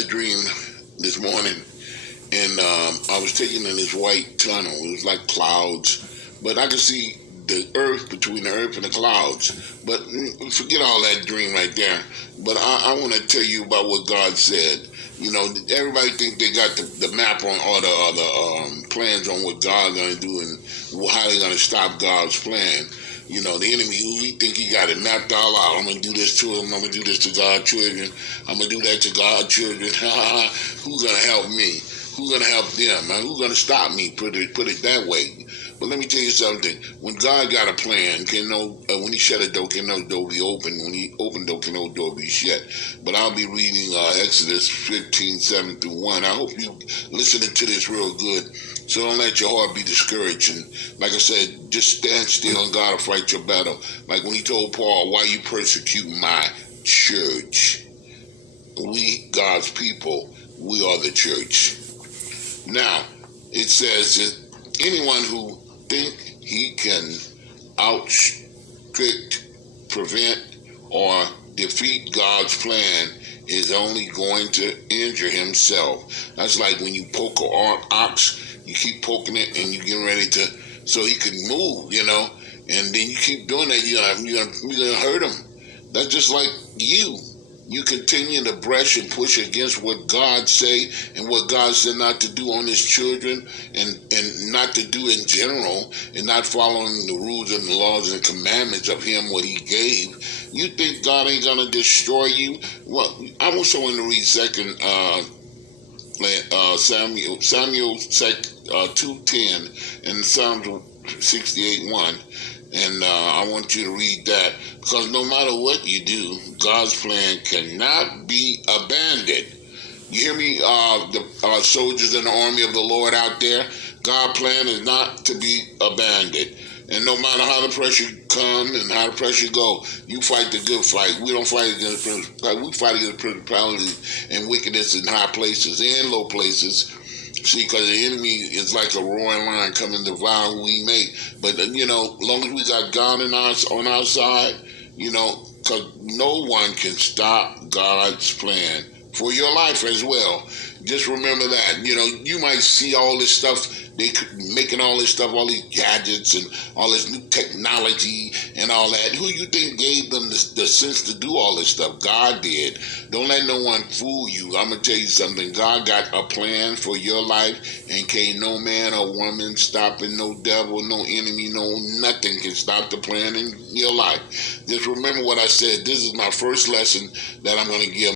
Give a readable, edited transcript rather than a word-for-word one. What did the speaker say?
a dream this morning, and I was taking in this white tunnel. It was like clouds, but I could see the earth, between the earth and the clouds. But forget all that dream right there. But I want to tell you about what God said. You know, everybody think they got the map on all the plans on what God's going to do and how they're going to stop God's plan. You know, the enemy, we think he got it mapped all out. I'm going to do this to him. I'm going to do this to God's children. I'm going to do that to God's children. Who's going to help me? Who's going to help them? Who's going to stop me? Put it that way. But let me tell you something. When God got a plan, when he shut a door, can no door be open? When he opened a door, can no door be shut? But I'll be reading Exodus 15:7-1. I hope you listening to this real good. So don't let your heart be discouraged. And like I said, just stand still and God will fight your battle. Like when he told Paul, why you persecute my church? We, God's people, we are the church. Now, it says that anyone who think he can outstrict, prevent, or defeat God's plan is only going to injure himself. That's like when you poke an ox, you keep poking it and you get ready to, so he can move, you know, and then you keep doing that, you're gonna hurt him. That's just like you. You continue to brush and push against what God say and what God said not to do on his children and not to do in general, and not following the rules and the laws and the commandments of him, what he gave. You think God ain't going to destroy you? Well, I also want to read Samuel 2:10 and Psalms 68:1. And I want you to read that, because no matter what you do, God's plan cannot be abandoned. You hear me, the soldiers in the army of the Lord out there? God's plan is not to be abandoned. And no matter how the pressure come and how the pressure go, you fight the good fight. We don't fight against principalities. We fight against principalities and wickedness in high places and low places. See, because the enemy is like a roaring lion coming to devour who he may. But, you know, as long as we got God on our side, you know, because no one can stop God's plan for your life as well. Just remember that. You know, you might see all this stuff, they making all this stuff, all these gadgets and all this new technology and all that. Who you think gave them the sense to do all this stuff? God did. Don't let no one fool you. I'm going to tell you something. God got a plan for your life, and can't no man or woman stop it, no devil, no enemy, no nothing can stop the plan in your life. Just remember what I said. This is my first lesson that I'm going to give.